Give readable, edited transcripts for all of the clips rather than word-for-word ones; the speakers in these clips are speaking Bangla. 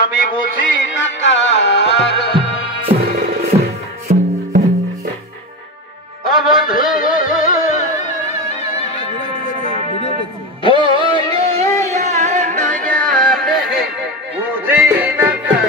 আমি বুঝি না কার বন্ধু বলে আর না জানে বুঝি না কার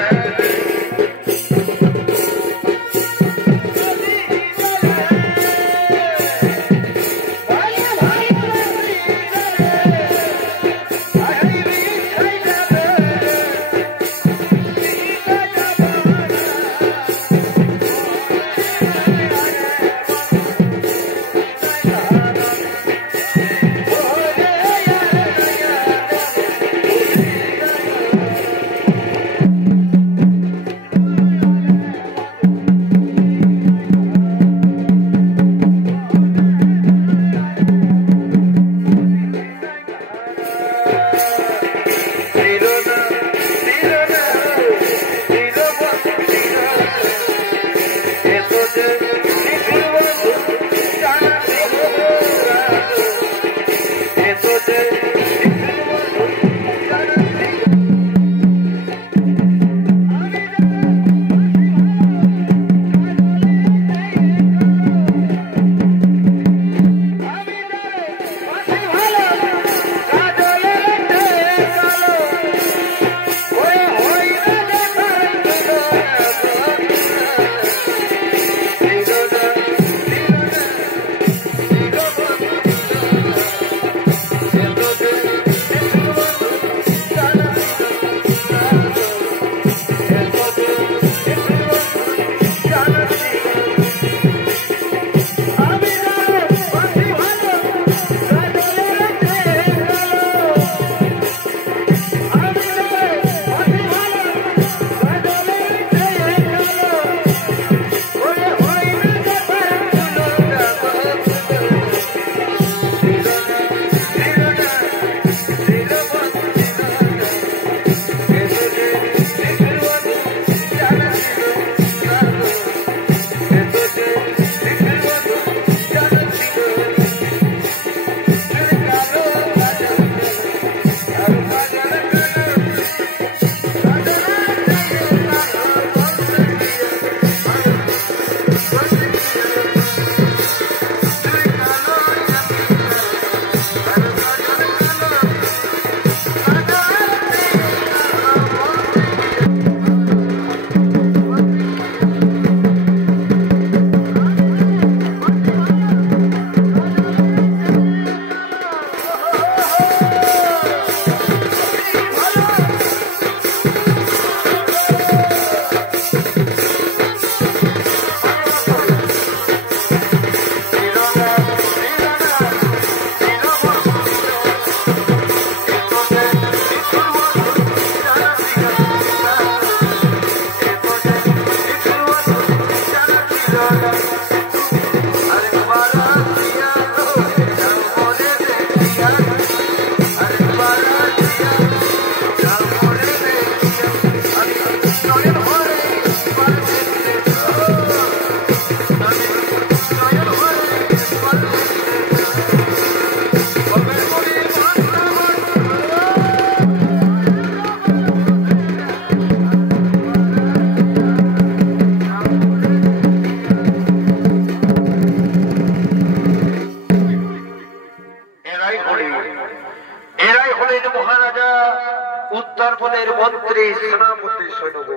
उत्तरपदेर मंत्री सेनापति सैन्य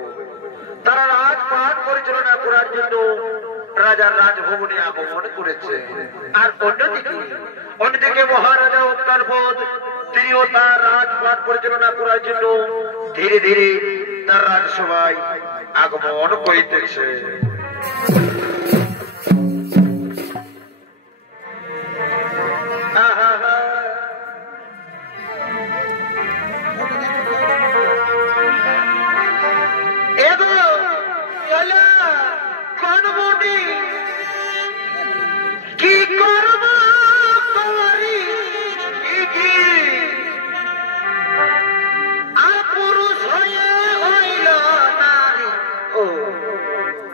तारा राजपाट परिचालना करार जन्य राजार राजभवने आगमन करेছে আর অন্যদিকে মহারাজা उत्तरपद তিনিও তার রাজপাট পরিচালনা করার জন্য ধীরে ধীরে তার রাজসভায় আগমন করিতেছে।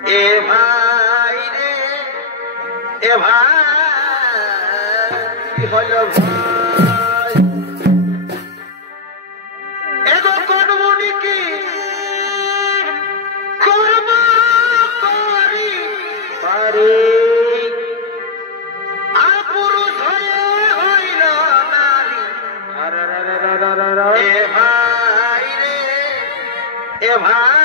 এ ভাই রে এ ভাই হলো ভাই এগো কোনমনি কি কর্ম করি পারে আর পুরুষ হয়ে হইল নারী এ ভাই রে এ ভাই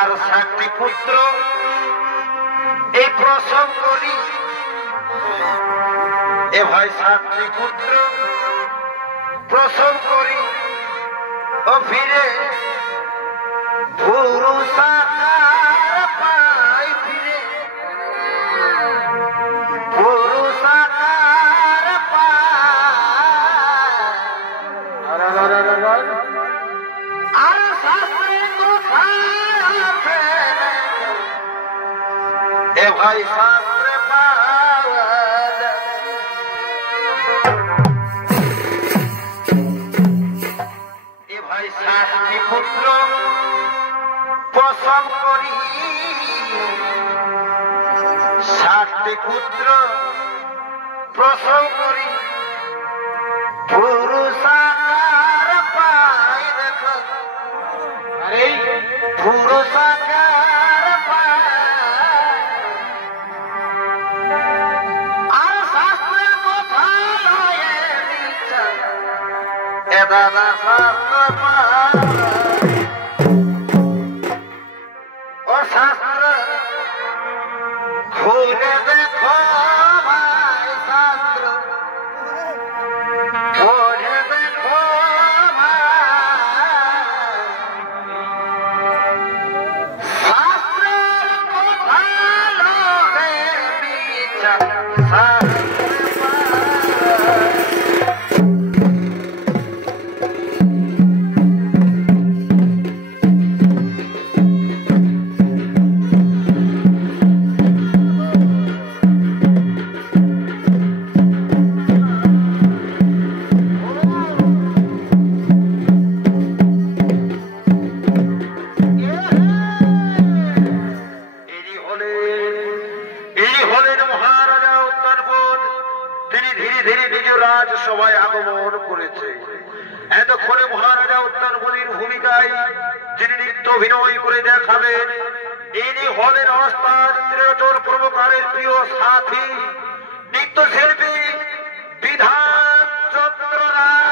আর সাতটি পুত্র এই প্রসব করি এ ভাই সাতটি পুত্র প্রসব করি ও ফিরে পুরুষাকার পাই ফিরে পুরুষাকার পাই আর শাস্ত্রে কোথায় আছে এ ভাই শাস্ত্রে পাওয়া যায় এ ভাই সাতটি পুত্র প্রসব করি সাতটি পুত্র প্রসব করি পুরুষাকার পাই দেখো পুরুষাকার পাই আর শাস্ত্রের কথা লয়ে দিচ্ছে এ দাদা শাস্ত্র পাই ও শাস্ত্র খুলে দেখো ভাই শাস্ত্র পড়ে দেখো ভাই শাস্ত্রের কথা লয়ে দিচ্ছে শাস্ত্র পাই সবাই আগমন করেছে এতক্ষণে মহারাজা উত্তরপদীর ভূমিকায় যিনি নৃত্য অভিনয় করে দেখাবেন ইনি হলেন অস্তাদ ত্রিলোচন প্রভুকারের প্রিয় সাথী নৃত্যশিল্পী বিধান চন্দ্র রায়।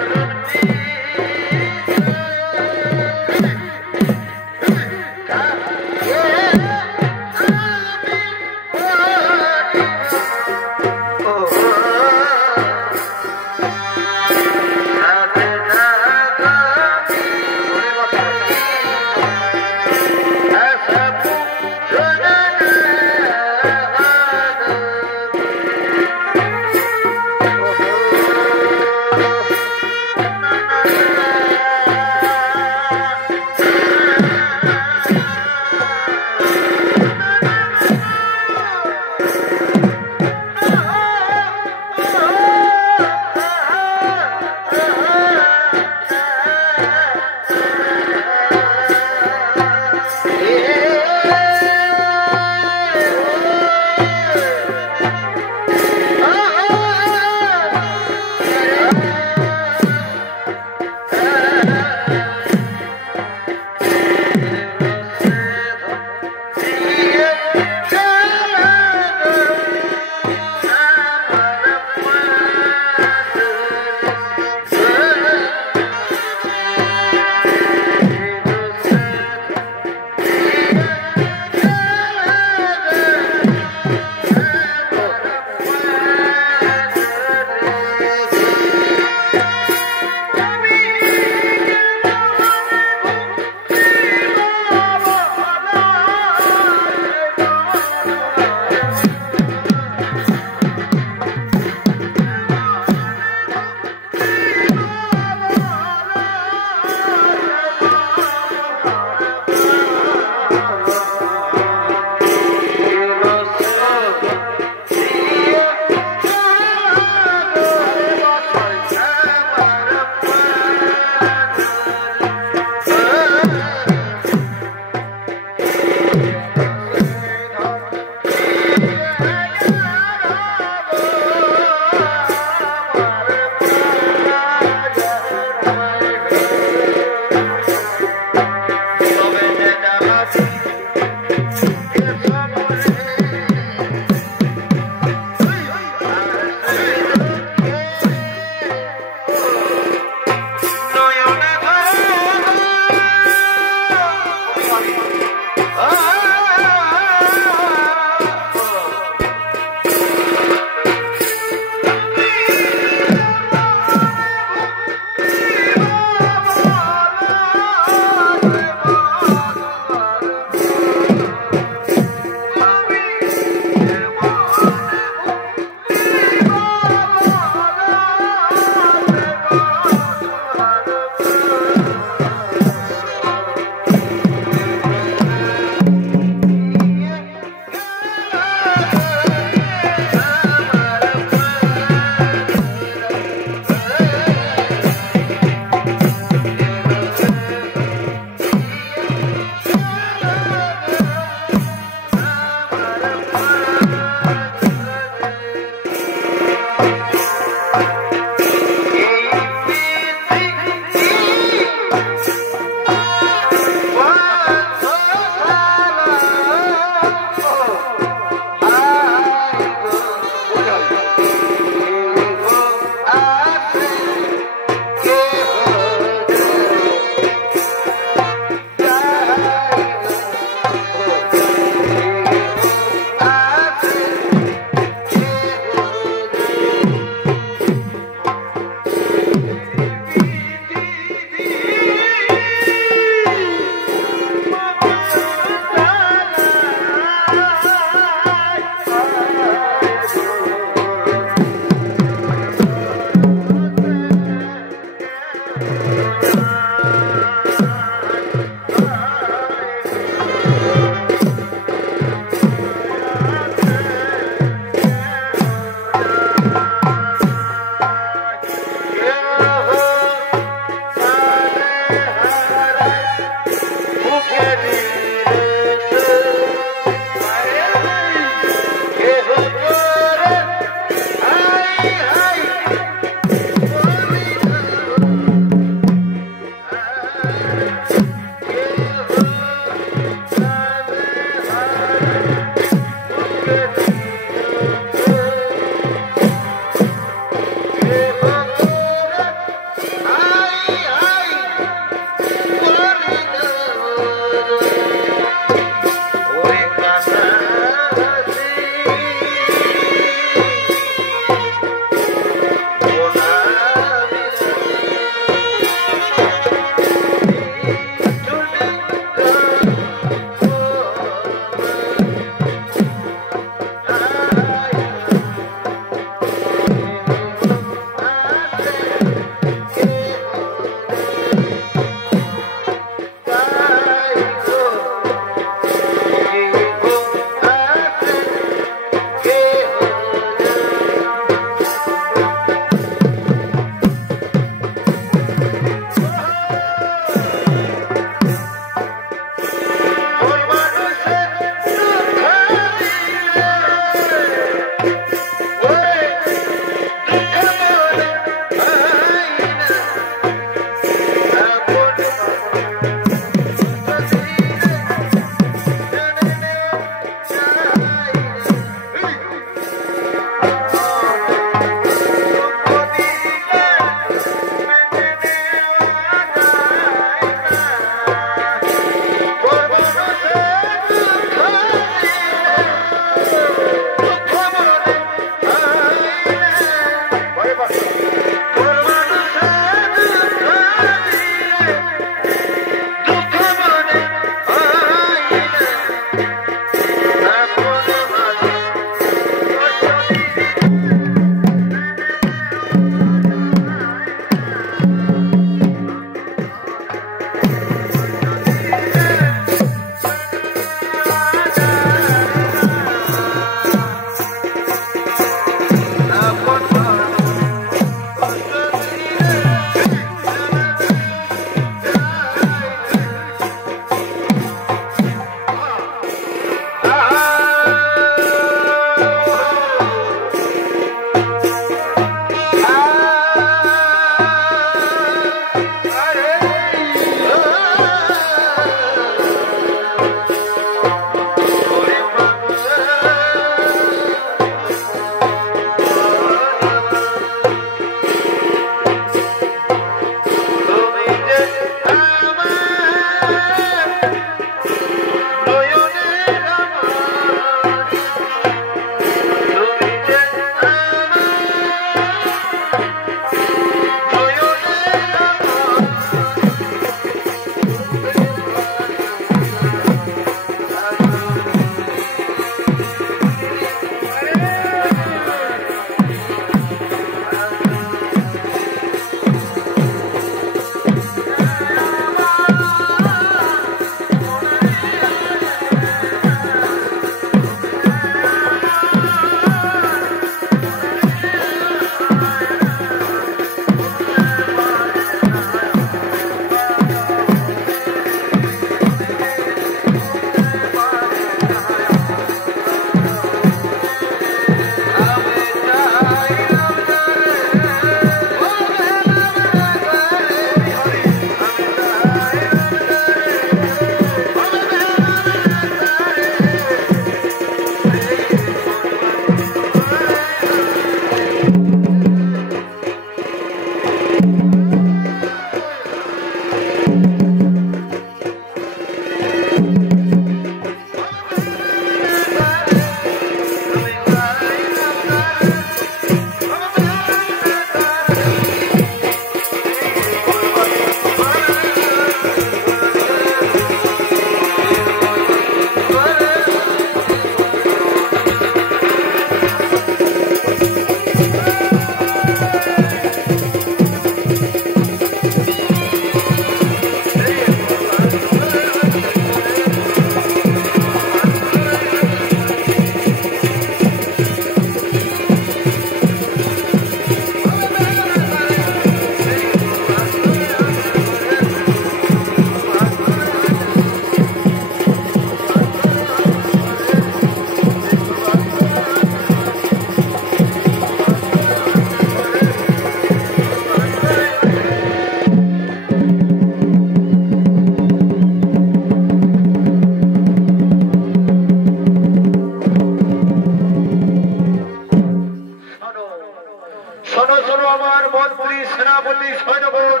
সেনাপতি সৈন্যগণ,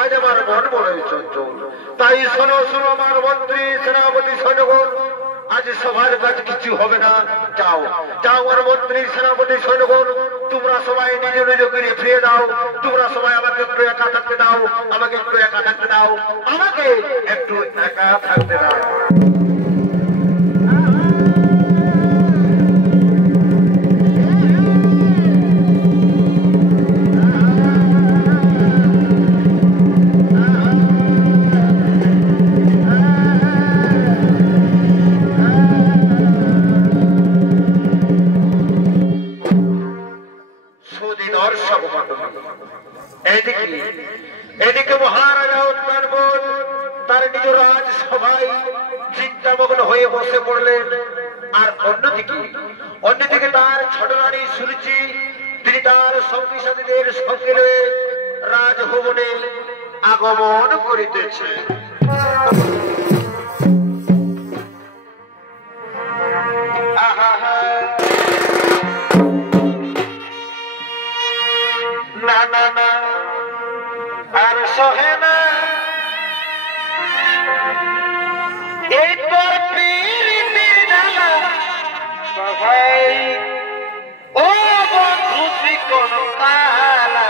আজ আমার মন বড়ই চঞ্চল। তাই শোনো শোনো আমার মন্ত্রী সেনাপতি সৈন্যগণ, আজ সবার কাছে কিছু হবে না। যাও যাও আমার মন্ত্রী সেনাপতি সৈন্যগণ, তোমরা সবাই নিজ নিজ করে ফিরে দাও। তোমরা সবাই আমাকে একটু একা থাকতে দাও, আমাকে একটু একা থাকতে দাও, আমাকে একটু একা থাকতে দাও। এদিকে মহারাজা উদ্যানবন তার নিজ রাজসভায় চিন্তামগ্ন হয়ে বসে পড়লেন। আর অন্যদিকে তার ছোট রানী সুরুচি, তিনি তার সঙ্গী সাথীদের সঙ্গে লয়ে রাজভবনে আগমন করিতেছে। না না না আর সহে না, এই তোর পীড়িতের জ্বালা সহাই ও বন্ধু ত্রিকোণ কালা।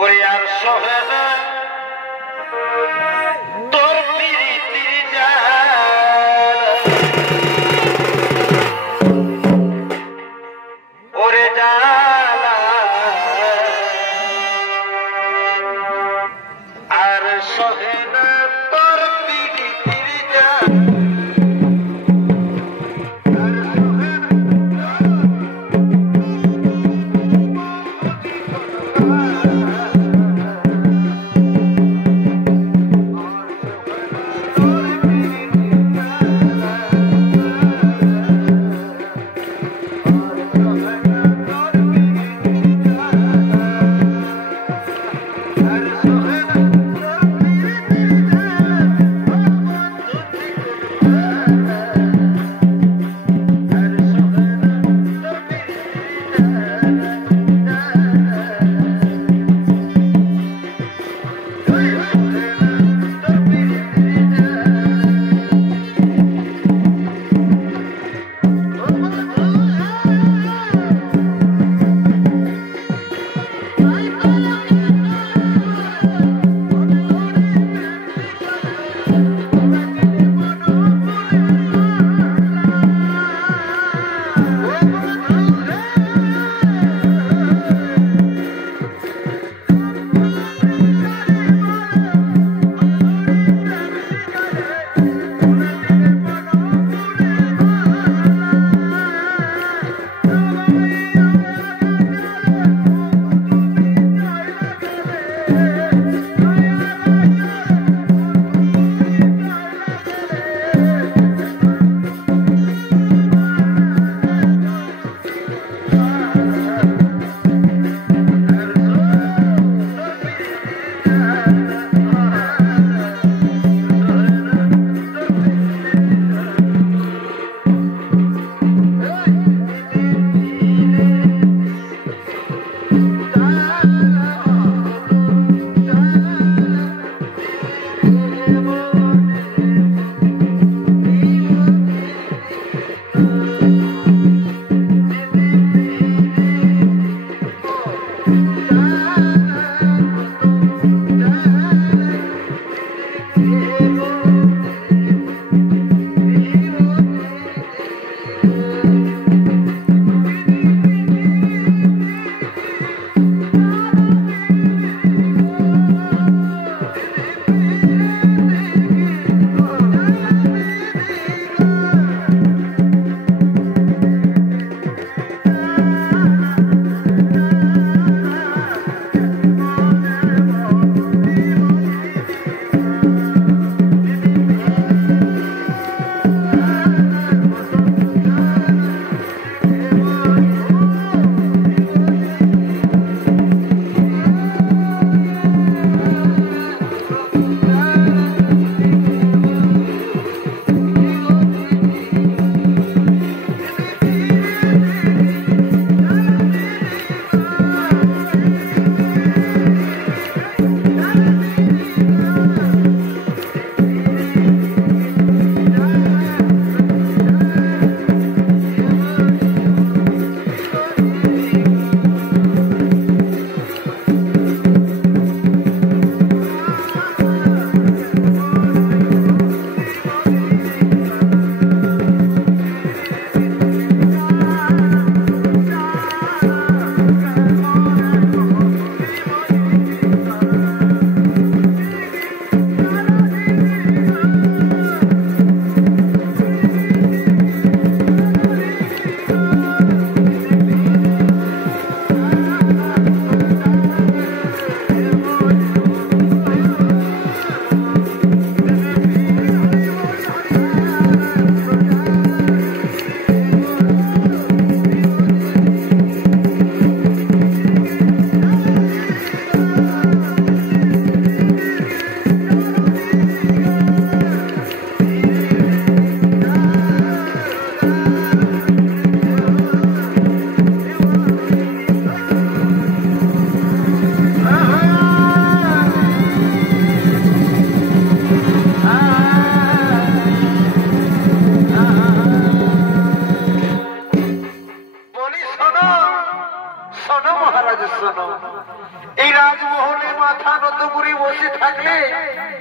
ওরে আর সহে না তোর পীড়িতের জ্বালা। ওরে জ্বালা আর সহে না তোর পীড়িতের জ্বালা।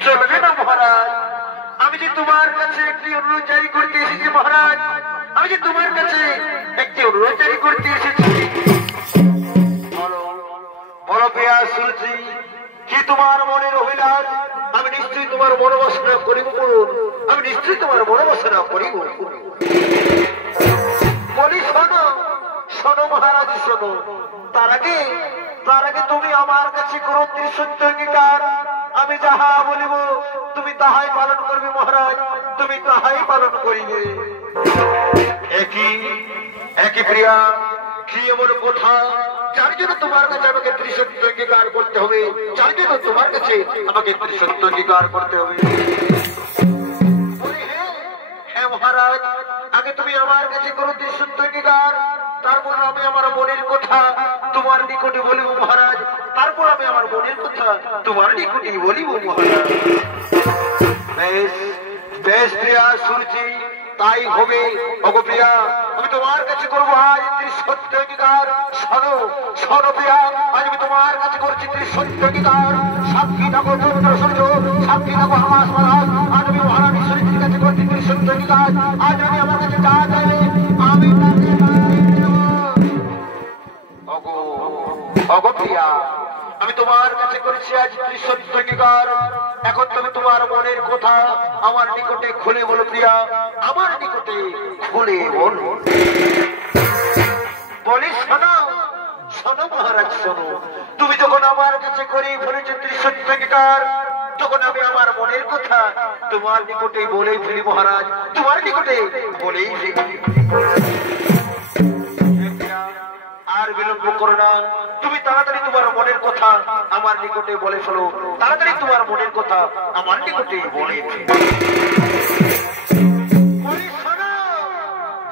চলবে না মহারাজ। আমি যে তোমার কাছে একটি অনুরোধ জারি করতে এসেছি মহারাজ, আমি যে তোমার কাছে একটি অনুরোধ জারি করতে এসেছি। বলো প্রিয়া শুনছি, কি তোমার মনের অভিলাষ? আমি নিশ্চয়ই তোমার মনোবাসনা করিব করুন, আমি নিশ্চয়ই তোমার মনোবাসনা করিব। বলি শোনো, শোনো মহারাজ শোনো। তার আগে তুমি আমার কাছে করো ত্রিসত্য অঙ্গীকার। আমি যাহা বলিব তুমি তাহাই পালন করবে মহারাজ, তুমি তাহাই পালন করিবে। একই প্রিয়া, কি এমন কথা যার জন্য তোমার কাছে আমাকে ত্রিসত্য অঙ্গীকার করতে হবে? যার জন্য তোমার কাছে আমাকে ত্রিসত্য অঙ্গীকার করতে হবে? হ্যাঁ মহারাজ, আগে তুমি আমার কাছে করো ত্রিসত্য অঙ্গীকার, তারপর আমি আমার মনের কথা তোমার নিকটে বলিব মহারাজ, তারপর আমি আমার মনের কথা তোমার নিকটে বলিব মহারাজ। বেশ বেশ প্রিয়া শুনছি, তাই হবে। ওগো প্রিয়া, আমি তোমার কাছে করবো আজ ত্রিসত্য অঙ্গীকার। শোনো শোনো প্রিয়া, আজ আমি তোমার কাছে করছি ত্রিসত্য অঙ্গীকার। সাক্ষী থাকো চন্দ্র সূর্য, সাক্ষী থাকো হামাস মহারাজ, আজ আমি মহারানী শরীরের কাছে করছি ত্রিসত্য অঙ্গীকার। আজ আমি আমার কাছে যা চাইবে আমি তাকে দেব। ওগো প্রিয়া, আমি তোমার কাছে করেছি আজ ত্রিসত্য অঙ্গীকার। এখন তুমি তোমার মনের কথা আমার নিকটে খুলে বলো প্রিয়া, আমার নিকটে খুলে বলো। বলি শোনো, শোনো মহারাজ শোনো। তুমি যখন আমার কাছে করে ফেলেছো ত্রিসত্য অঙ্গীকার, তখন আমি আমার মনের কথা তোমার নিকটে বলেই ফেলি মহারাজ, তোমার নিকটে বলেই ফেলি। আর বিলম্ব করো না, তুমি তাড়াতাড়ি তোমার মনের কথা আমার নিকটে বলে ফেলো, তাড়াতাড়ি তোমার মনের কথা আমার নিকটে বলে ফেলো।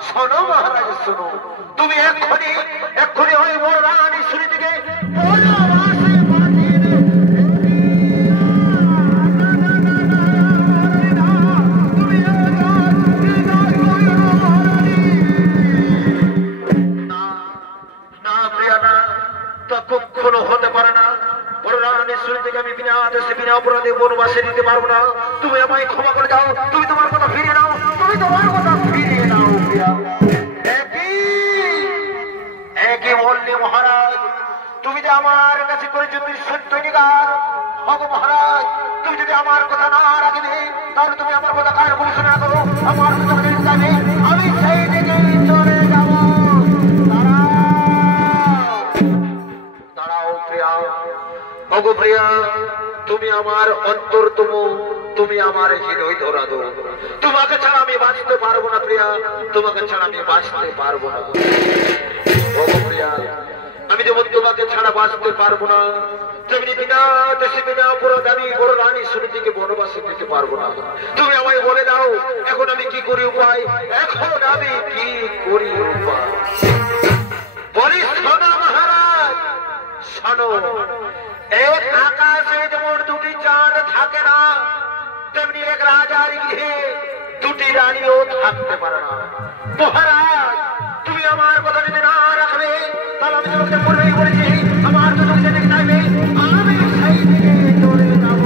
শোনো মহারাজ শোনো, তুমি এক্ষুনি ওই বড় রানী শুনি থেকে কখনো হতে পারে না। বড় রানীর শুনি থেকে আমি বিনা আদেশে বিনা অপরাধে বনবাসে দিতে পারবো না। তুমি আমায় ক্ষমা করে দাও, তুমি তোমার কথা ফিরিয়ে নাও, তুমি তোমার কথা ফিরিয়ে নাও। একই বললে মহারাজ, তুমি যে আমার কাছে করেছো ত্রিসত্য অঙ্গীকার, হব মহারাজ তুমি যদি আমার কথা না রাখবে, তাহলে তুমি আমার কথা কার ঘোষণা করো, আমার কথা মেনে যাবে, আমি সেই দিকে চলে যাব। দাঁড়াও প্রিয়া, ওগো প্রিয়া, তুমি আমার অন্তরতম, তুমি আমার হৃদয় ধরা দো। তোমাকে ছাড়া আমি বাঁচতে পারবো না প্রিয়া, তোমাকে ছাড়া আমি বাঁচতে পারবো না। ওগো প্রিয়া, আমি যেমন তোমাকে ছাড়া বাঁচতে পারবো না, তেমনি বিনা দেশে বিনা অপরাধ আমি বড় রানী সুনীতিকে বনবাসে দিতে পারবো না। তুমি আমায় বলে দাও, এখন আমি কি করি উপায়, এখন আমি কি করি উপায়? বলি শোনো মহারাজ শোনো, এক আকাশে যেমন দুটি চাঁদ থাকে না, তেমনি এক রাজার গৃহে দুটি রানীও থাকতে পারে না। মহারাজ তুমি আমার কথা যদি না রাখবে, তাহলে আমি তোমাকে পূর্বেই বলেছি আমার তো তুমি যেতে চাইবে, আমি সেই দিকে চলে যাব।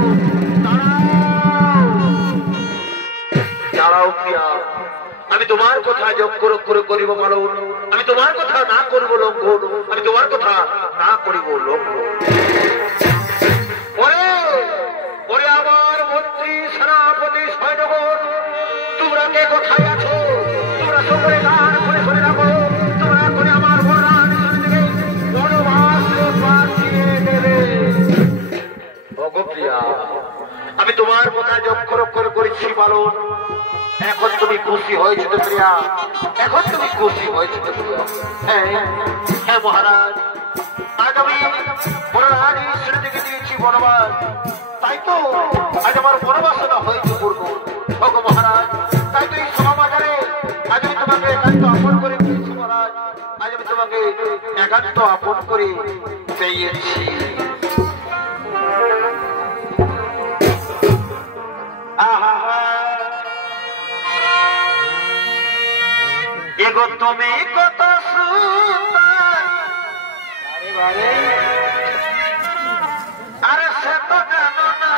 দাঁড়াও প্রিয়া, আমি তোমার কথা যোগ করে করিব পালন, আমি তোমার কথা না করব লঙ্ঘন, আমি তোমার কথা না করিব লঙ্ঘন। ওরে আমার মন্ত্রী সেনাপতি সৈন্যগণ, তোমরা কে কোথায় আছো? তোমরা সকলে গান করে শুনে রাখো, তোমরা করে আমার বনবাসে পাঠিয়ে দেবে। ওগো প্রিয়া, আমি তোমার কথা যোগ করে করেছি পালন। এখন তুমি খুশি হয়েছো তো প্রিয়া, এখন তুমি খুশি হয়েছো তো প্রিয়া? হ্যাঁ হ্যাঁ মহারাজ, আজ আমি বড় রানী থেকে দিয়েছি বনবাস, তাই তো আজ আমার বনবাসনা হয়েছে পূর্ণ। ওগো মহারাজ, তাই তো এই সমাবাজারে আজ আমি তোমাকে একান্ত আপন করে পেয়েছি মহারাজ, আজ আমি তোমাকে একান্ত আপন করে পেয়েছি। এগো তুমি কত সুন্দর, আরে সে তো জানো না,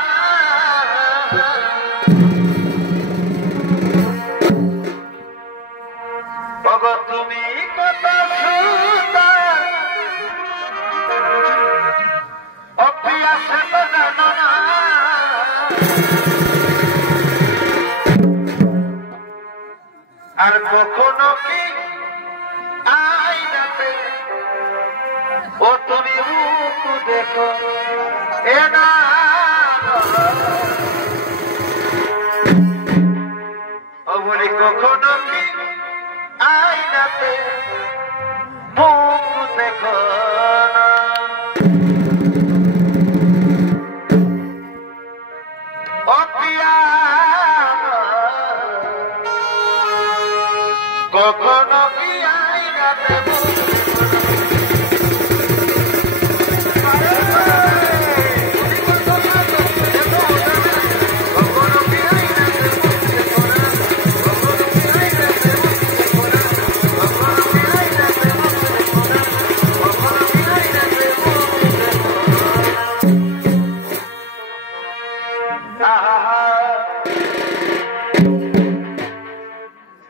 তুমি কত সুন্দর অভ্যাস তো জানো না আর কখনো কি আইনাতে ও তুমি মুখ দেখো এ না বলি কখনো কি আইনাতে মুখ দেখো কখনো কি আইনাতে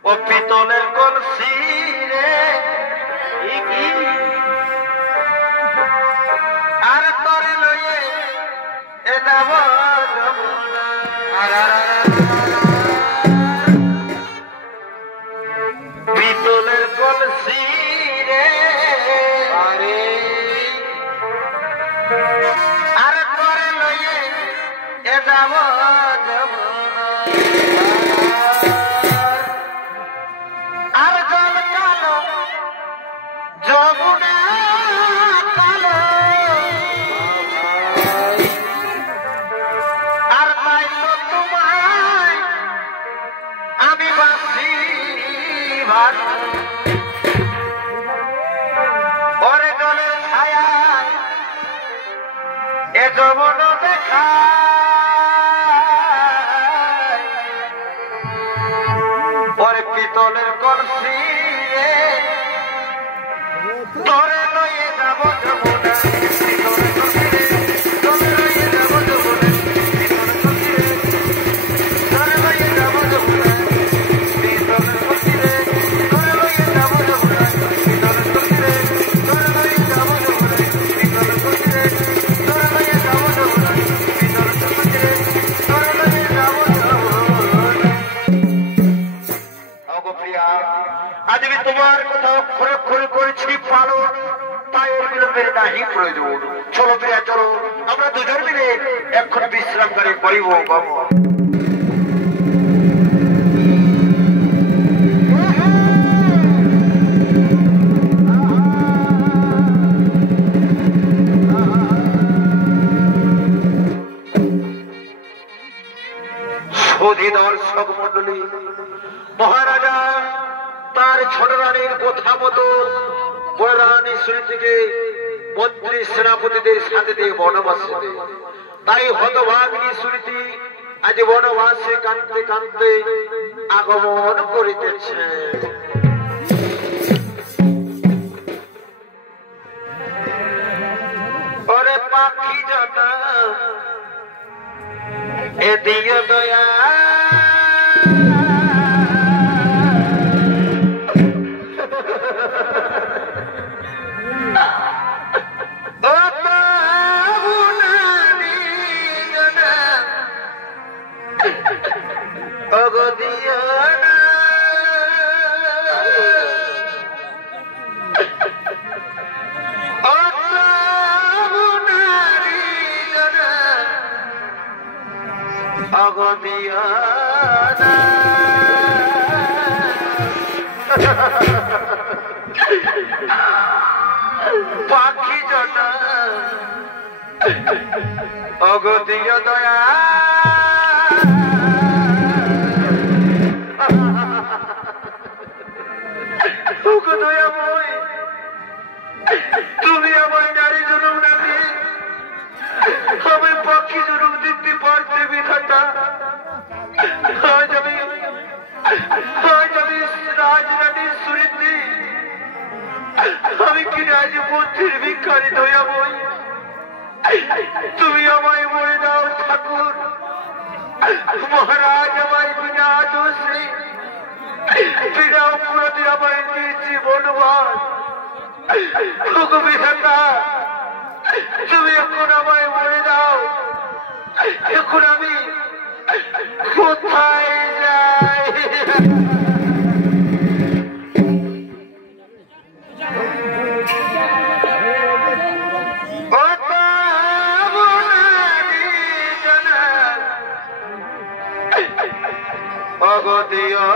ও পিতলের কলসি রে আর তরে লইয়ে এটা পিতলের কলসি রে আর তরে লইয়ে এটা আর জল কালো যমুনা কালো আর পাইল তোমায় আমি বাসি ভাত ওরে জলের ছায়া এ যমন দেখা ওরে পিতলের কলসি রে তোরে লইয়ে যাব যমুনা পিতলের কলসি রে তোরে লইয়ে যাব যমুনা পিতলের কলসি রে তোরে লইয়ে যাব যমুনা পিতলের কলসি রে তোরে লইয়ে যাব যমুনা পিতলের কলসি রে তোরে লইয়ে যাব যমুনা পিতলের কলসি রে তোরে লইয়ে যাব যমুনা পিতলের কলসি রে তোরে লইয়ে যাব যমুনা আজ আমি তোমার কথা অক্ষরে অক্ষরে করেছি পালন তাই ওর বিলম্বের নাহি প্রয়োজন চলো প্রিয়া চলো আমরা দুজন মিলে এখন বিশ্রাম করে করিব বাবু সুধী দর্শক মন্ডলী মহারাজা তার ছোট রানীর কথা মতো বড় রানী সুনীতিকে মন্ত্রী সেনাপতিদের সাথে দিয়ে বনবাসে তাই হতভাগিনী সুনীতি আজ বনবাসে কাঁদতে কাঁদতে আগমন করিতেছে ওরে পাখি জনা এ দিও দয়া পাখি জনা অগদিয় দয়া দয়াময় তুমি আমার নারী জনম না দিয়ে আমি পাখি জনম দিতে পারতে বিধাতা আজ আমি রাজরানীর সুরিন্দি আমি কি রাজমন্ত্রীর ভিক্ষারী দয়াময় তুমি আমায় মরে দাও ঠাকুর মহারাজ আমায় বিনা দোষে বিনা অপরাধে আমায় দিয়েছি বনবাস। বিধাতা তুমি এখন আমায় মরে দাও। এখন আমি কোথায় যাই? অগদিয়া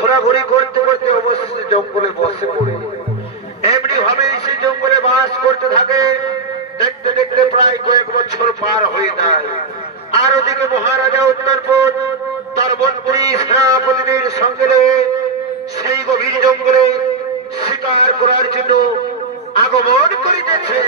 ঘোরাঘুরি করতে করতে অবশেষে জঙ্গলে বসে পড়ে এমনি ভাবে সে জঙ্গলে বাস করতে থাকে। দেখতে দেখতে প্রায় কয়েক বছর পার হয়ে যায়। আর ওদিকে মহারাজা উত্তরপদ তার মন্ত্রী সেনাপতিদের সঙ্গে সেই গভীর জঙ্গলে শিকার করার জন্য আগমন করিতেছে।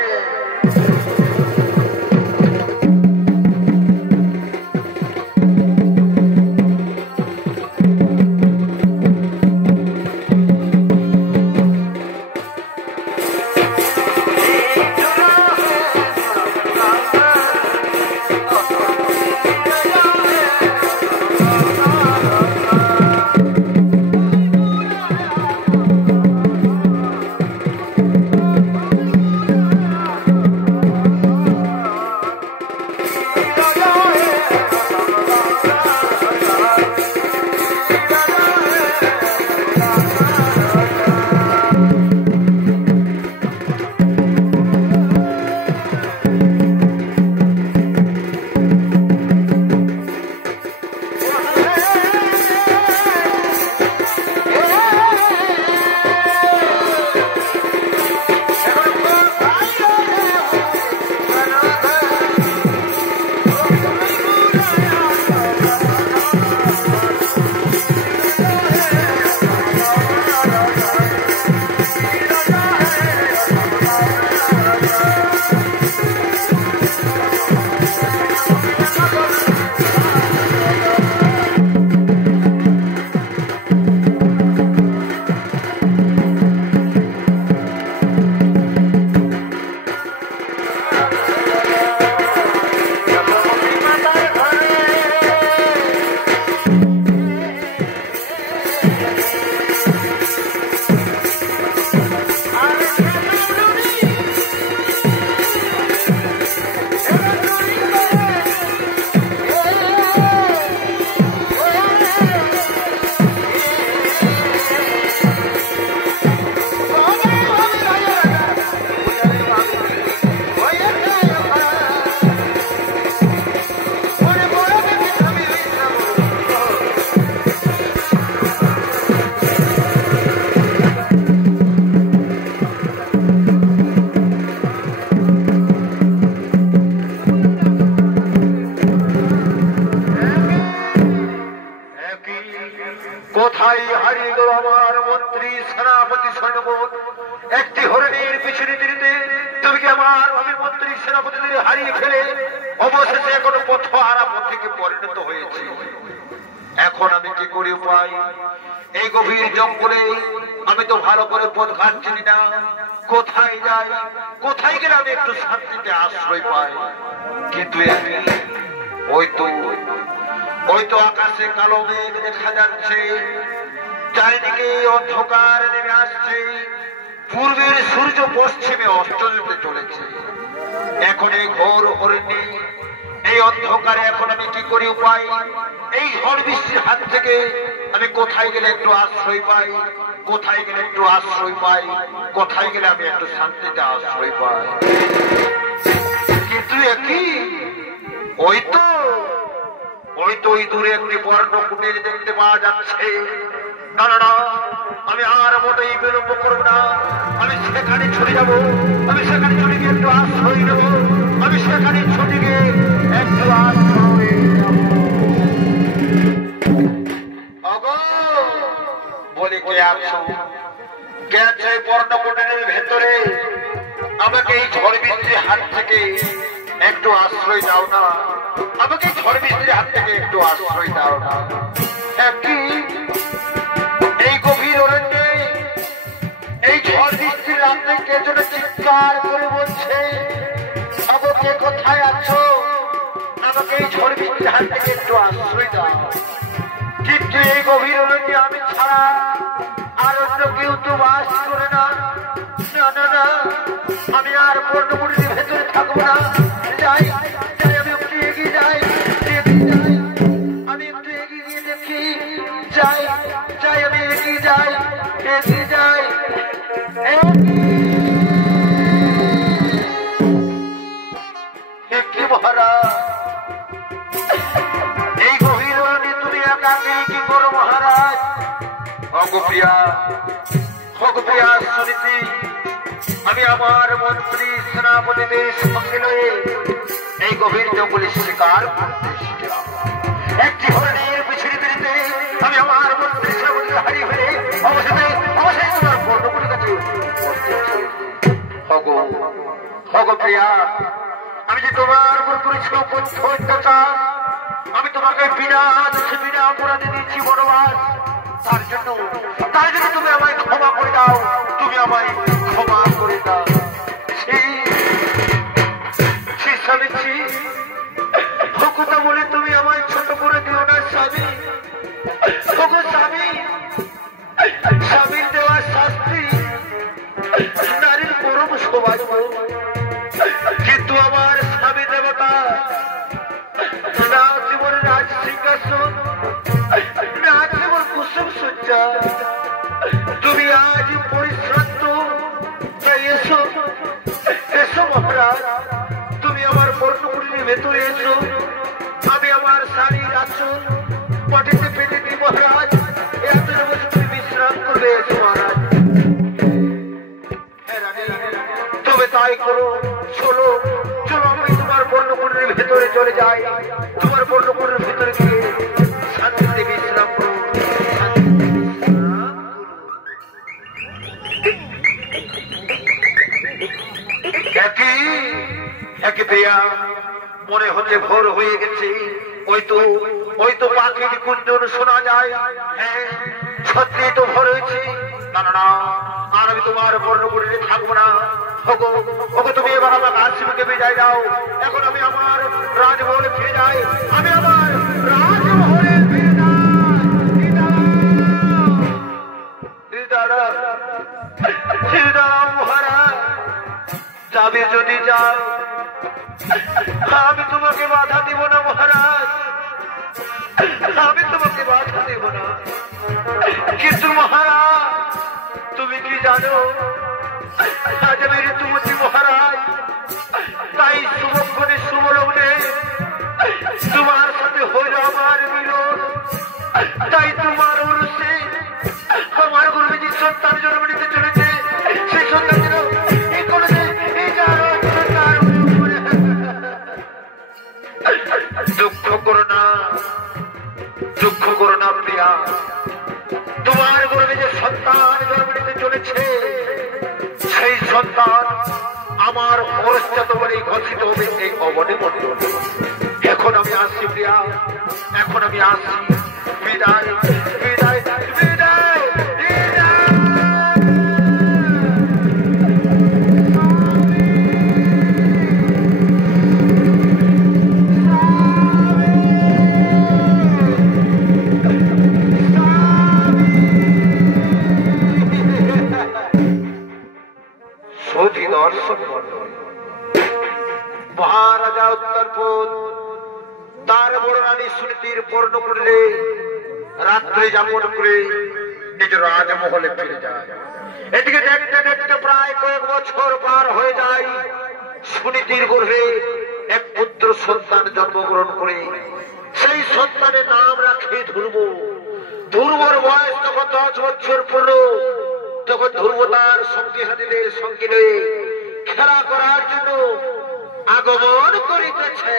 কোথায় হারিয়ে গেল আমার মন্ত্রী সেনাপতি সৈন্যগণ? একটি হরিণের পিছনে দিতে তুমি কি আমার মন্ত্রী সেনাপতিদের হারিয়ে ফেলে অবশেষে এখন পথহারা পথিকে পরিণত হয়েছে। এখন আমি কি করি উপায়? এই গভীর জঙ্গলে আমি তো ভালো করে পথ ঘাট চিনি না। কোথায় যাই, কোথায় গেলে আমি একটু শান্তিতে আশ্রয় পাই? কিন্তু ওই তো আকাশে কালো মেঘ দেখা যাচ্ছে, চারিদিকে অন্ধকার নেমে আসছে, পূর্বের সূর্য পশ্চিমে অস্ত যেতে চলেছে। এখন এই ঘোর হরিণী এই অন্ধকারে এখন আমি কি করি উপায়? এই ঝড় বৃষ্টির হাত থেকে আমি কোথায় গেলে একটু আশ্রয় পাই? কোথায় গেলে একটু আশ্রয় পাই? কোথায় গেলে আমি একটু শান্তিতে আশ্রয় পাই? কিন্তু একই ওই তো ওই দূরে একটি পর্ণকুটির দেখতে পাওয়া যাচ্ছে। না না না, আমি আর মোটেই বিলম্ব করবো না। আমি সেখানে ছুটে যাব, আমি সেখানে ছুটে গিয়ে একটু আশ্রয় নেব, আমি সেখানে ছুটে গিয়ে একটু আশ্রয় নেব। বলি কে আছো? কে আছে পর্ণকুটিরের ভেতরে? আমাকে এই ঝড় বৃষ্টির হাত থেকে একটু আশ্রয় দাও না, আমাকে ঝড় বৃষ্টির হাত থেকে একটু আশ্রয় দাও না। এই গভীর অরণ্যে এই ঝড় বৃষ্টির রাতে কে যেন চিৎকার করে বলছে, আমাকে কোথায় আছো? আমাকে এই ঝড় বৃষ্টির হাত থেকে একটু আশ্রয় দাও। কিন্তু এই গভীর অরণ্যে আমি ছাড়া আর অন্য কেউ তো বাস করে না। না না না, আমি আর পর্ণকুটির ভেতরে থাকবো না। যাই, আমি একটু এগিয়ে যাই, আমি একটু এগিয়ে গিয়ে দেখি। যাই, আমি এগিয়ে যাই। একটি মহারাজ, এই গভীর অরণ্যে তুমি একাকে কি করো মহারাজ? অগপ্রিয়া শুনেছি আমি আমার মন্ত্রী সেনাপতিদের সঙ্গে লয়ে এই গভীর জঙ্গলে শিকার করতে শিখলাম। একটি হরিণের পিছনে বেরিতে আমি আমার মন্ত্রী সেনাপতিদের হারিয়ে ফেলে অবশেষে তোমার পর্ণকুটির কাছে অগপ্রিয়া, আমি যে তোমার উপর করেছি অত্যাচার, আমি তোমাকে বিনা অপরাধে দিয়েছি বনবাস। তার জন্য তুমি আমায় ক্ষমা করে দাও, তুমি আমায় ক্ষমা করে দাও। স্বামী, কথা বলে তুমি আমায় ছোট করে দিও না স্বামী। স্বামীর দেওয়া শাস্তি নারীর পরম সৌভাগ্য, কিন্তু আমার স্বামী দেবতা না জীবন রাজ সিংহাসন, না জীবন কুসুম সজ্জা। তুমি আজ পরিশ্রান্ত, এসো মহারাজ, তুমি আমার পর্ণকুটির ভেতরে এসো। আমি আমার শাড়ির আঁচল মাটিতে পেতে দিই মহারাজ, এত বসে তুমি বিশ্রাম করবে। এসো মহারাজ, তবে তাই করো। চলো, আমি তোমার পর্ণকুটির ভেতরে চলে যাই। তোমার পর্ণকুটির ভেতরে গিয়ে শান্তিতে বিশ্রাম করো। মনে হচ্ছে ভোর হয়ে গেছে। ওই তো পাখির কুঞ্জন শোনা যায়। হ্যাঁ, সত্যি তো ভোর হয়েছে। না না না, আর আমি তোমার পর্ণকুটিরে থাকবো না। তুমি এবার আমাকে আশ্রমকে বিদায় দাও। এখন আমি আমার রাজমহলে ফিরে যাই। আমি আমার রাজমহলে ফিরে যাই। মহারাজ, যাবে যদি যাও, আমি তোমাকে বাধা দিব না মহারাজ, আমি তোমাকে বাধা দেব না। কিন্তু মহারাজ, তুমি কি জানো আজ আমি ঋতুমতি মহারাজ, তাই শুভক্ষণে শুভলগ্নে তোমার সাথে হইল আমার মিলন। তাই তোমার অনুষ্ঠে আমার গর্ভে যে সন্তান জন্ম নিতে চলেছে, সেই সন্তান যেন এই কলেজে দুঃখ করো না প্রিয়া, তোমার গর্ভে যে সন্তান জন্ম নিতে চলেছে সেই সন্তান আমার পরশ্চাত বলে ঘোষিত হবে এই অবনী মণ্ডল। এখন আমি আসছি প্রিয়া, এখন আমি আসছি। বিদায় বিদায় বিদায় বিদায়। দর্শক মহারাজা উত্তরপদ তার বড় রানী সুনীতির পর্ণ করলে রাত্রে যাপন করে নিজের রাজমহলে ফিরে যায়। এদিকে দেখতে দেখতে প্রায় কয়েক বছর পার হয়ে যায়। সুনীতির গর্ভে এক পুত্র সন্তান জন্মগ্রহণ করে সেই সন্তানের নাম রাখে ধ্রুব। ধ্রুবর বয়স তখন 10 বছর পূর্ণ। তখন ধ্রুব তার সঙ্গী সাথীদের সঙ্গে নিয়ে খেলা করার জন্য আগমন করিতেছে।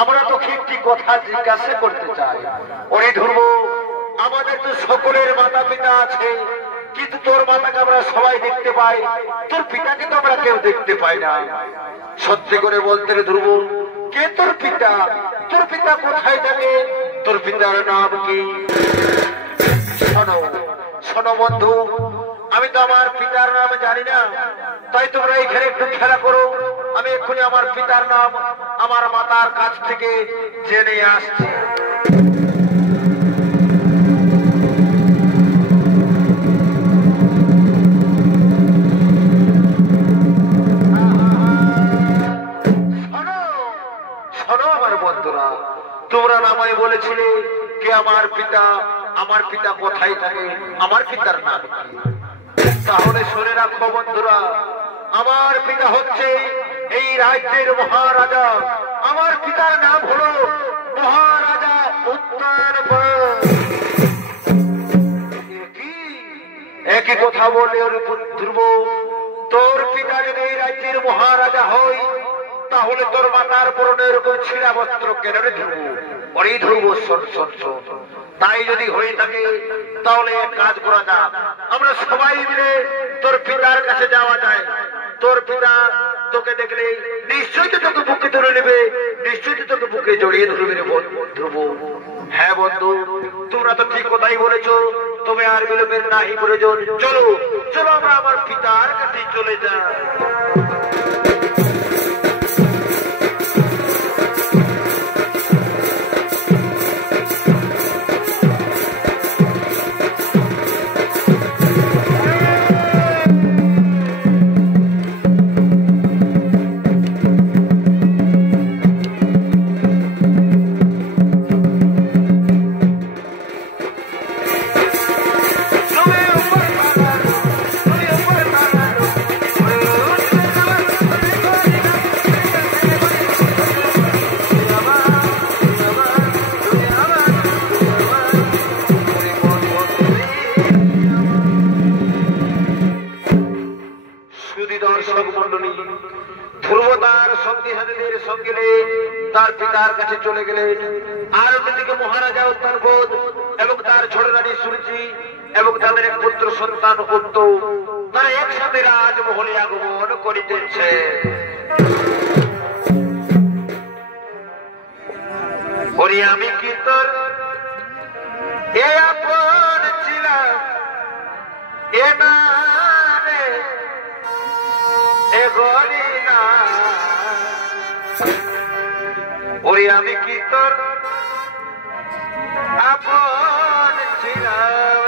আমরা তো একটি কথা জিজ্ঞাসা করতে চাই। ওরে ধ্রুব, আমাদের তো সকলের মাতা পিতা আছে, কিন্তু তোর মাতাকে আমরা সবাই দেখতে পাই, তোর পিতাকে তো আমরা কেউ দেখতে পাই না। সত্যি করে বলতে রে ধ্রুব, কে তোর পিতা? তোর পিতা কোথায় থাকে? তোর পিতার নাম কি? শোনো শোনো বন্ধু, আমি তো আমার পিতার নাম জানি না, তাই তোমরা এখানে একটু খেলা করো, আমি এক্ষুনি আমার পিতার নাম আমার মাতার কাছ থেকে জেনে আসছি। শোনো আমার বন্ধুরা, তোমরা নামায় বলেছিলে কে আমার পিতা, আমার পিতা কোথায় থাকে, আমার পিতার নাম কি? তাহলে শুনে রাখো বন্ধুরা, আমার পিতা হচ্ছে এই রাজ্যের মহারাজা, আমার পিতার নাম হলো মহারাজা উত্তরবঙ্গ। একই কথা বলে ধ্রুব, তোর পিতা যদি এই রাজ্যের মহারাজা হয় তাহলে তোর মাতার পরনে এরকম ছিঁড়া বস্ত্র কেন রে ধ্রুব? ওরে ধ্রুব শোন শোন শোন, তাই যদি হয়ে থাকে তাহলে এক কাজ করা যাক, আমরা সবাই মিলে তোর পিতার কাছে যাওয়া যায়। তোর পিতা তোকে দেখলে নিশ্চয়ই তো তোকে বুকে ধরে নেবে, নিশ্চয়ই তো তোকে বুকে জড়িয়ে ধরবে রে ধ্রুব। হ্যাঁ বন্ধু, তোমরা তো ঠিক কথাই বলেছো, তবে আর বিলম্বের নাহি প্রয়োজন। চলো চলো আমরা আমার পিতার কাছে চলে যাই। তার পিতার কাছে চলে গেলেন। আর অন্যদিকে মহারাজা উত্তরবোধ এবং তার ছোট রানী সুরুচি এবং তাদের এক পুত্র সন্তান উত্তম তারা একসাথে রাজমহলে আগমন করিতেছে। ওরে আমি কি তোর এ আপন ছিলাম, এ না রে এ গরি না, ওরে আমি কি তোর আপন ছিলাম,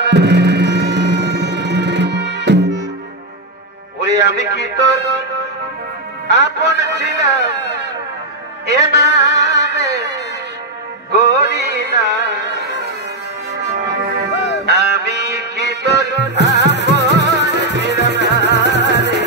ওরে আমি কি তোর আপন ছিলাম, এ নামে গরি না, আমি কি তোর আপন ছিলাম রে।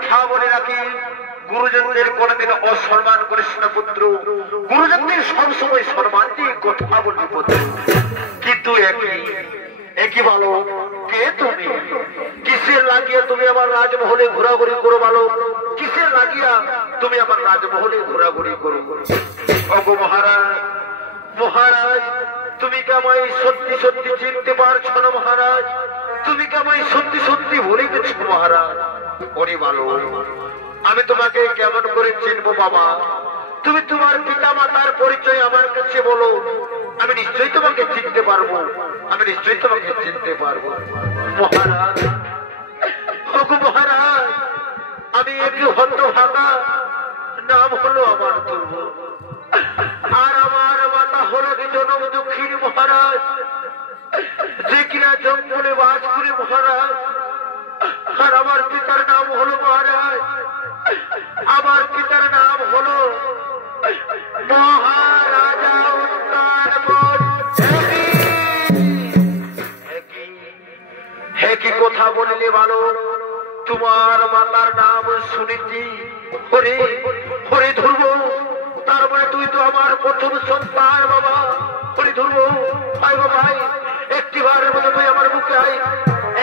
কথা বলে রাখি, গুরুজনদের কোনদিন অসম্মান করিস না পুত্র। গুরুজনদের সবসময় সম্মান দিয়ে কথা বলবি পুত্র। কিন্তু একই বলো, কে তুমি? কিসের লাগিয়া তুমি আমার রাজমহলে ঘোরাঘুরি করো বলো? কিসের লাগিয়া তুমি আমার রাজমহলে ঘোরাঘুরি করো? ওগো মহারাজ, মহারাজ তুমি কি আমায় সত্যি সত্যি চিনতে পারছো না মহারাজ? তুমি কি আমায় সত্যি সত্যি ভুলে গেছো মহারাজ? ওরে বলো, আমি তোমাকে কেমন করে চিনবো বাবা? তুমি তোমার পিতা মাতার পরিচয় আমার কাছে বলো, আমি নিশ্চয়ই তোমাকে চিনতে পারবো, আমি নিশ্চয়ই তোমাকে চিনতে পারবো। মহারাজ, ওগো মহারাজ, আমি একটু হতভাগা, নাম হলো আমার দুর্গ, আর আমার মাতা হলো জনম দুঃখীর মহারাজ, যে কিনা জঙ্গলে বাস করে মহারাজ। আর আমার পিতার নাম হলো মহারাজ, আমার পিতার নাম হলো মহারাজা উত্তরবন। হে কি কথা বলিলে বলো? তোমার মাতার নাম শুনেছি, হরে হরে ধ্রুব, তার মানে তুই তো আমার প্রথম সন্তান বাবা। হরে ধ্রুব, ভাই গো ভাই, একটিবারের মতো তুই আমার বুকে আয়,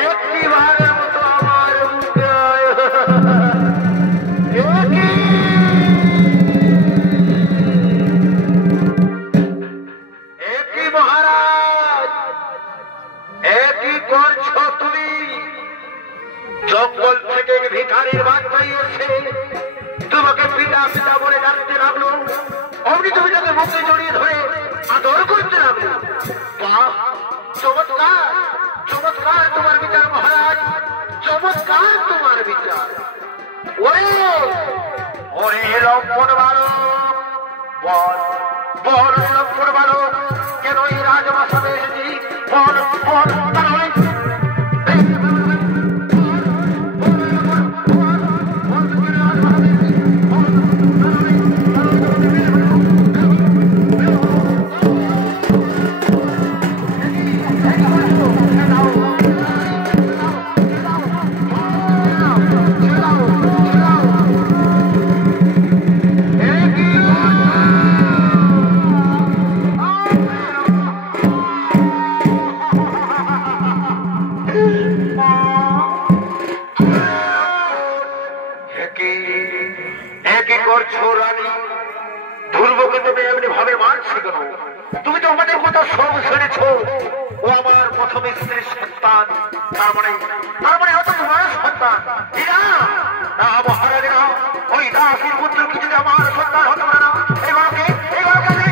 একটিবারের মতো আমার বুকে আয়। একই মহারাজ, একই করছো তুমি? জঙ্গল থেকে ভিখারির বাচ্চা এসে তোমাকে পিতা পিতা বলে ডাকতে লাগলো, অমনি তুমি তাকে মুখে জড়িয়ে ধরে আদর করতে লাগলো। বাহ, চমৎকার চমৎকার তোমার বিচার মহারাজ, চমৎকার তোমার বিচার। ওরে ওরে লম্পট বালক, বল বল লম্পট বালক, কেন এই রাজমাসাবে এসেছি? বল বল। তুমি তো আমাদের কথা সব শুনেছ। ও আমার প্রথম স্ত্রীর সন্তান, তার মানে হয়তো তোমার সন্তান। মহারাজেরা, ওই দাসীর পুত্র কিছুতে আমার সন্তান হতে পারে না। এইগুলোকে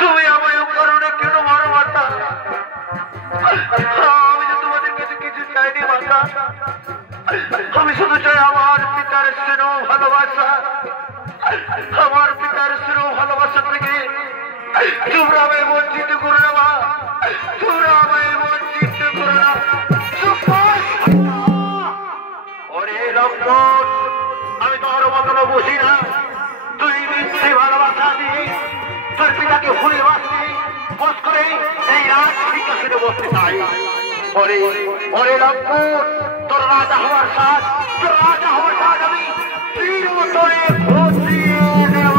তুমি আমায় কারণে কেন মারো মাতা? আমি তো তোমাদের কাছে কিছু চাইনি মাতা, আমি শুধু চাই আমার পিতার স্নেহ ভালোবাসা। আমার পিতার স্নেহ ভালোবাসা থেকে তোমরা আমায় বঞ্চিত করো না মা, তোমরা আমায় বঞ্চিত করো না। ওরে লক্ষ্মণ, আমি তোমার মতন বুঝি না। তুই মিথ্যে ভালোবাসা দিয়ে তোর পিতাকে ভুলে বাসি বস করে এই রাজ সিংহাসনে বসতে চাই। ওরে ওরে লক্ষ্মণ, তোর রাজা হওয়ার সাজ, তোর রাজা হওয়ার সাজ আমি তীর মতনে বসিয়ে দেব।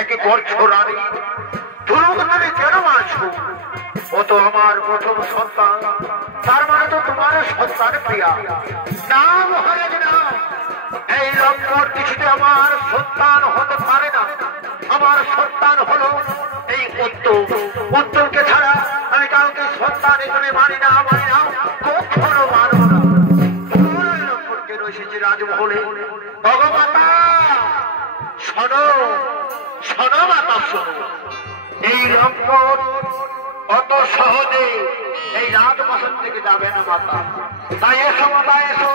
একই করছো রানী, ধ্রুব তুমি কেন মারছো? ও তো আমার প্রথম সন্তান, তার মানে তো তোমার সন্তান প্রিয়া। না মহারাজ না, এই লক্ষ্মণ কিছুতে আমার সন্তান হতে পারে না। আমার সন্তান হলো এই উত্তম। উত্তমকে ছাড়া আমি কাউকে সন্তান হিসেবে মানি না, কখনো মানব না। লক্ষ্মণকে রয়েছে রাজমহলে। ভগবাতা শোনো, শোনো মাতা শোনো, এই লক্ষ্মণ অত সহজে এই রাজপ্রাসাদ থেকে যাবে না মাতা। তাই এসো মাতা এসো,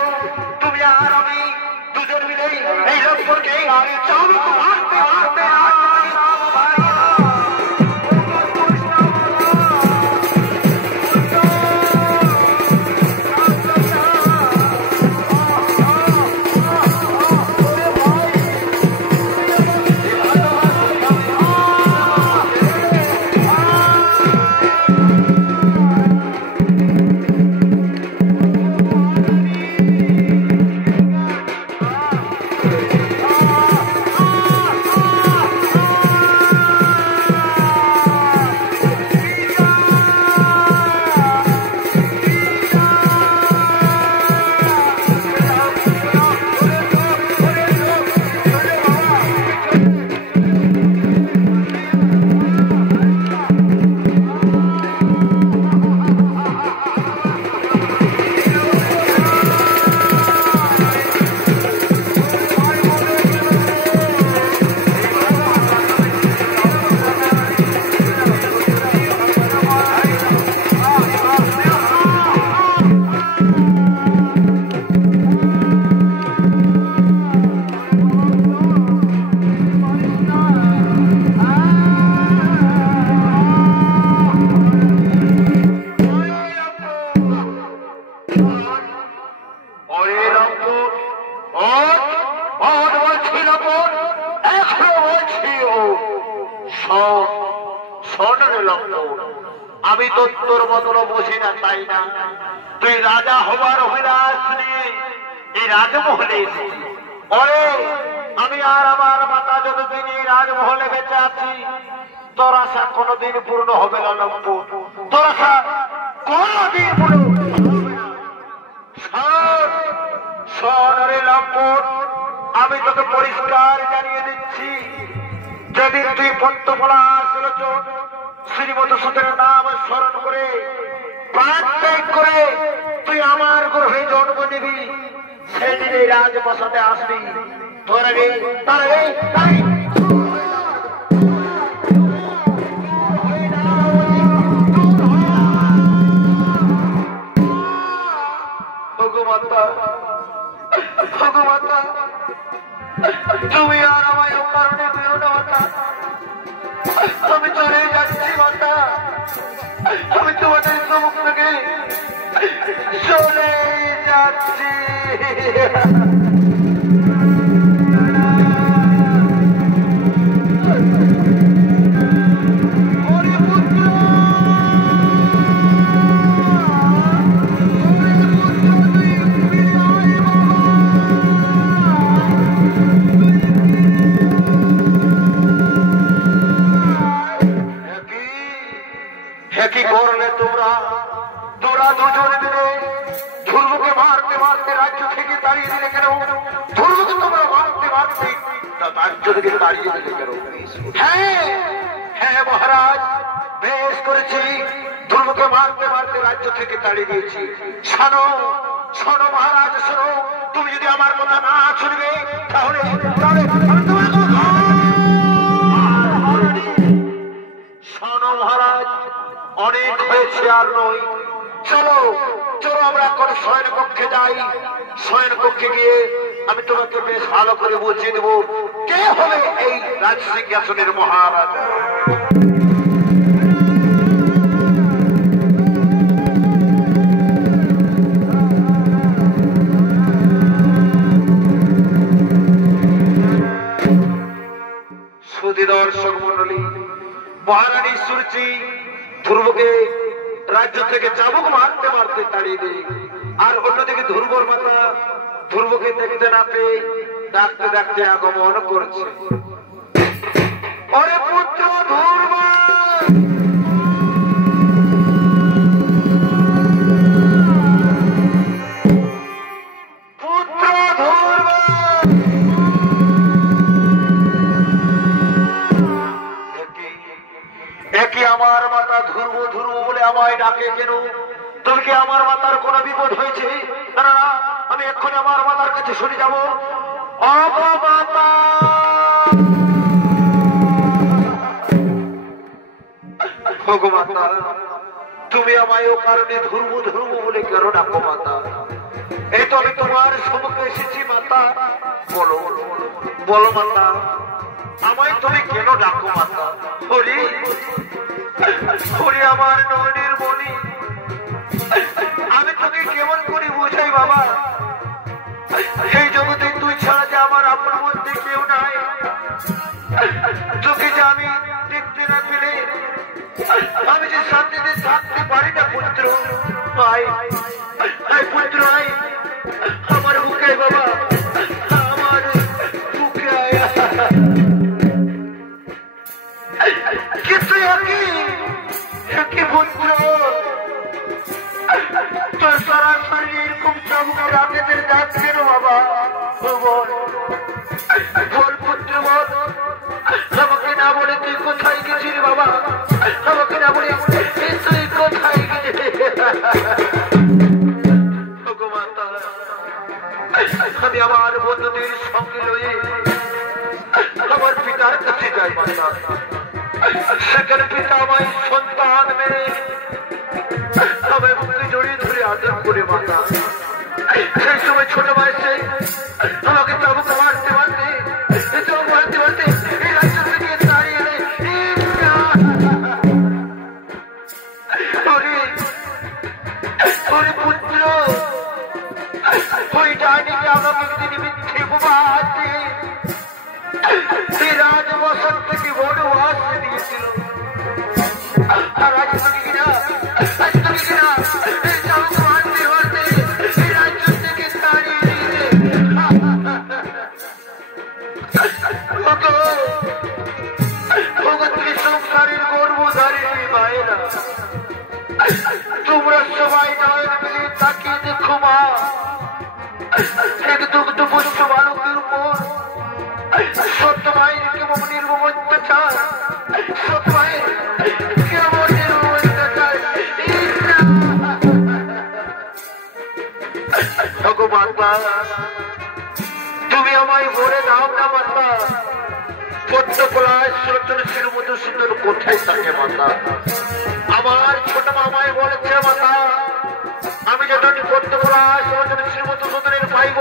তুমি আর আমি দুজন মিলেই এই লক্ষ্মণকে চাবুক মারতে মারতে আমি তো তোর মতন বসি না, তাই না? তুই রাজা হবার অভিলাষ নিয়ে এই রাজমহলে এসেছি। ওরে আমি আর আমার মাতা যতদিন এই রাজমহলে বেঁচে আছি, তোর আশা কোনদিন পূর্ণ হবে না লম্পট, তোর আশা কোনদিন পূর্ণ হবে না। শোন রে লম্পট, আমি তোকে পরিষ্কার জানিয়ে দিচ্ছি, যেদিন তুই পদ্মপলাশ লোচন শ্রীমত সুতের নাম স্মরণ করে প্রাণ ত্যাগ করে তুই আমার গর্ভে জন্ম নিবি, সেদিন এই রাজপ্রাসাদে আসবি। তোর আগে তার তুমি আর আমায় কারণে বেরো না মাতা, আমি চলে যাচ্ছি মাতা, আমি তোমাদের সম্মুখ থেকে চলে যাচ্ছি। কি করলে তোমরা? তোরা দুজন মিলে ধ্রুবকে মারতে মারতে রাজ্য থেকে তাড়িয়ে দিলে কেন? ধ্রুবকে তোমরা মারতে মারতে রাজ্য থেকে তাড়িয়ে দিলে কেন? হ্যাঁ হ্যাঁ মহারাজ, বেশ করেছি, ধ্রুবকে মারতে মারতে রাজ্য থেকে তাড়িয়ে দিয়েছি। শোনো শোনো মহারাজ, শোনো, তুমি যদি আমার কথা না শুনবে তাহলে শোনো মহারাজ, অনেক হয়েছে আর নয়, চলো চলো আমরা এখন শয়ন কক্ষে যাই। শয়ন কক্ষে গিয়ে আমি তোমাকে বেশ ভালো করে বুঝিয়ে দেবো কে হবে এই রাজ সিংহাসনের মহারাজা। সুধী দর্শক মন্ডলী, মহারানী সুরচি ধ্রুবকে রাজ্য থেকে চাবুক মারতে মারতে তাড়িয়ে দেয়, আর অন্যদিকে ধ্রুবর মাতা ধ্রুবকে দেখতে না পেয়ে ডাকতে ডাকতে আগমন করছে। ওরে পুত্র ধ্রুব, পুত্র ধ্রুব, একই আমার মাতা ধ্রুব ধ্রুব বলে আমায় ডাকে কেন? তুমি কি আমার মাতার কোন বিপদ হয়েছে? না না, আমি এক্ষুনি আমার মাতার কাছে শুনে যাব। অবমাতা, ভগবান তুমি আমায় ও কারণে ধর্ম ধর্ম বলে কেন ডাকো মাতা? এই তো আমি তোমার সম্মুখে এসেছি মাতা, বলো বলো মাতা, আমায় তুমি কেন ডাকো মাতা? হরি হরি আমার নয়নের মণি, আমি তোকে কেমন করে বুঝাই বাবা? এই জগতে তুই ছাড়া যে আমার আপনার মধ্যে কেউ নাই, তোকে যে আমি দেখতে না পেলে আমি যে শান্তিতে থাকতে পারি না। পুত্র আয় আয়, পুত্র আয় আমার বুকে বাবা, আমার বুকে আয়। কিন্তু একই পুত্র, তোর সারা শরীর এরকম চমকে রাতেদের যাচ্ছে না বাবা? বল বল পুত্র বল, আমাকে না বলে তুই কোথায় গেছিস বাবা? আমাকে না বলে তুই কোথায় গেছিস? আমি আমার বন্ধুদের সঙ্গে লয়ে আমার পিতার কাছে যাই মাতা। সেখানে পিতা আমায় সন্তান মেরে আমায় মুখে জড়িয়ে ধরে আদর করে মাতা। সেই সময় ছোট বয়সে আমাকে চাবুক মারতে মারতে মারতে মারতে এই রাজ্য থেকে দাঁড়িয়ে নেই। পুত্র ওই ডাইনিকে আমাকে তিনি মিথ্যে উপবাস দিয়ে এই রাজবসন থেকে বনবাস দিয়েছিল। আর আজ তুমি কিনা এই চাবুক মারতে মারতে এই রাজ্য থেকে দাঁড়িয়ে দিয়েছে। তুমি সংসারের গর্ভধারিণী মায়েরা, তোমরা সবাই নয়ন মিলে তাকিয়ে দেখো মা, এক দুগ্ধ পুষ্প বালকের উপর সত্য মায়ের কেমন নির্মম অত্যাচার, সত্য মায়ের কেমন নির্মম অত্যাচার। মাতা তুমি আমায় বলে দাও না মাতা, পদ্মকলায় সরচরীর মতো সুন্দর কোথায় থাকে মাতা? আমার ছোট মামায় বলেছে মাতা, আমি যখন পদ্মকলায় সরচরীর মতো সুন্দরের পাইব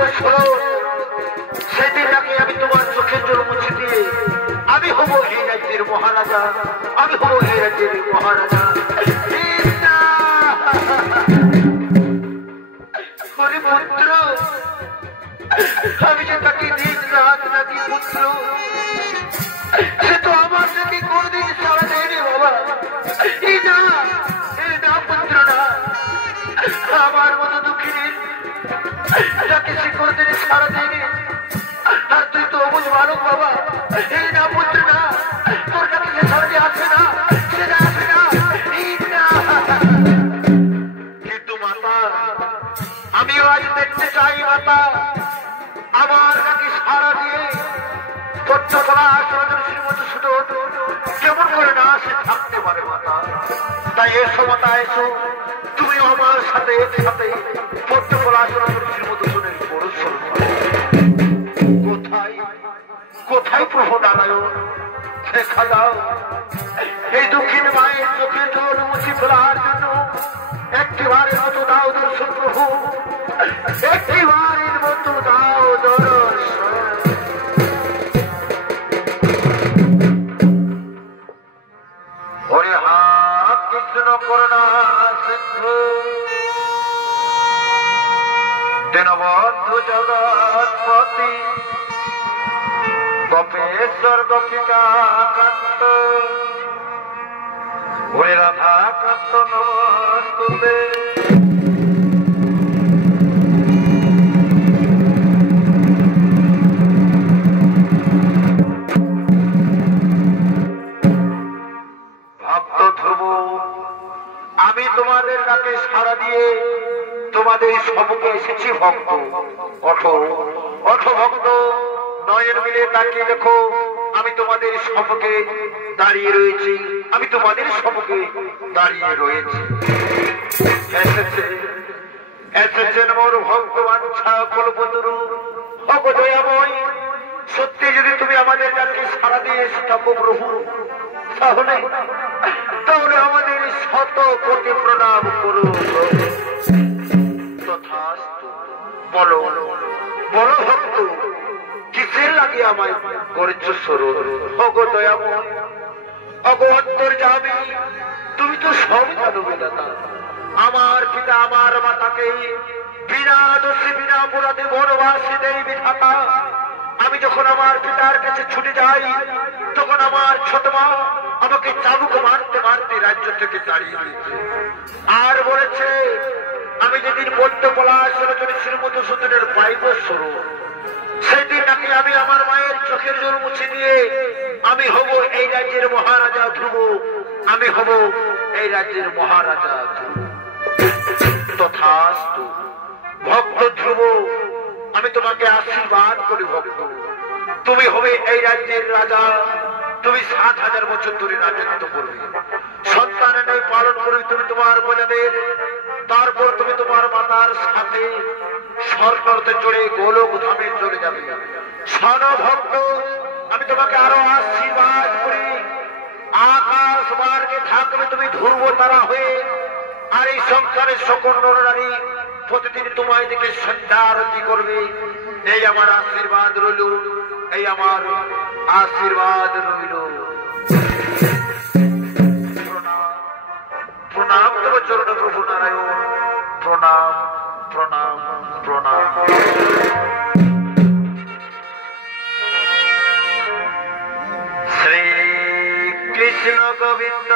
সেদিন তাকে আমি তোমার চোখের জল মুছে দিয়ে আমি হব এই রাজ্যের মহারাজা, আমি হব এই রাজ্যের মহারাজা। পুত্র আমি যে তাকে দিন রাত নাকি পুত্র, সে তো আমার সাথে কোনদিন সারা দেয়নি বাবা। এই না পুত্র না, আমার মতো দুঃখিনীর যাকে সে কোনদিন সারা দেয়নি। আর তুই তো অবুঝ বালক বাবা। এই না পুত্র না, তোর কাছে সে সারা দিয়ে আসে না, সে আসে না। কিন্তু মাতা আমিও আজ দেখতে চাই মাতা, আমার কাছে সারা দিয়ে কেমন করে না সে থাকতে পারে মাতা। তাই এসো মাতা এসো, তুমি আমার সাথে একসাথে পদ্মকলা সরস্বতীর মতো শুনে পড়াশোনা। কোথায় কোথায় প্রভু নারায়ণ শেখা দাও, এই দক্ষিণ মায়ের চোখে জল মুছি ফেলার জন্য একটিবারের মতো দাও দর্শন প্রভু, একটিবারের মতো দাও দর্শন। হরে হা কৃষ্ণ করুণা সিন্ধু দীনবন্ধু জগৎপতি গোপেশ্বর গোপিকা কান্ত হরে রাধা কান্ত নমস্তুতে। আমি তোমাদের কাছে সাড়া দিয়ে তোমাদের সম্মুখে এসেছি ভক্ত। ওঠো ওঠো ভক্ত, নয়ন মিলে তাকিয়ে দেখো, আমি তোমাদের সম্মুখে দাঁড়িয়ে রয়েছি, আমি তোমাদের সম্মুখে দাঁড়িয়ে রয়েছি। এসেছেন মোর ভগবান কল্পতরু অবদয়াময়। সত্যি যদি তুমি আমাদের কাছে সাড়া দিয়ে এসে থাকো প্রভু, তাহলে আমাদের শত কোটি প্রণাম করু। তথাস্তু। বলো বলো ভক্ত, কিসের লাগে আমায় করেছ স্মরণ? অগো দয়াময়, অগো অন্তর্যামী, তুমি তো সব জানো বিধাতা। আমার পিতা আমার মাতাকে বিনা দোষে বিনা অপরাধে বনবাসী দেই বিধাতা। আমি যখন আমার পিতার কাছে ছুটে যাই, তখন আমার ছোট মা আমাকে চাবুক মারতে মারতে রাজ্য থেকে তাড়িয়ে দিয়েছে। আর বলেছে আমি যেদিন বলতে পলাশ শ্রীমধুসূদনের পাইব স্বরূপ, সেদিন নাকি আমি আমার মায়ের চোখের জল মুছে দিয়ে আমি হব এই রাজ্যের মহারাজা ধ্রুব। আমি হব এই রাজ্যের মহারাজা ধ্রুব। তথাস্তু। ভক্ত ধ্রুব, আমি তোমাকে আশীর্বাদ করি ভক্ত, তুমি হবে এই রাজ্যের রাজা। তুমি ৭,০০০ বছর ধরে রাজত্ব করবে, সন্তানের নেই পালন করবে তুমি তোমার প্রজাদের। তারপর তুমি তোমার মাতার সাথে স্বর্গতে চড়ে গোলক ধামে চলে যাবে। শোন ভক্ত, আমি তোমাকে আরো আশীর্বাদ করি, আকাশ মার্গে থাকবে তুমি ধ্রুব তারা হয়ে। আর এই সংসারের সকল নরনারী প্রতিদিন তোমায় দেখে সন্ধ্যা আরতি করবে। এই আমার আশীর্বাদ রইল, এই আমার আশীর্বাদ রইল। প্রণাম প্রণাম তব চরণ প্রভু নারায়ণ, প্রণাম প্রণাম প্রণাম। শ্রী কৃষ্ণ গোবিন্দ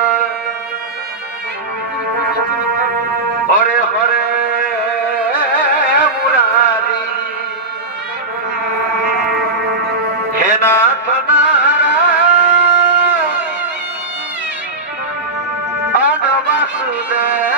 হরে হরে মুরারি, হে নাথ নারায়ণ বাসুদেব।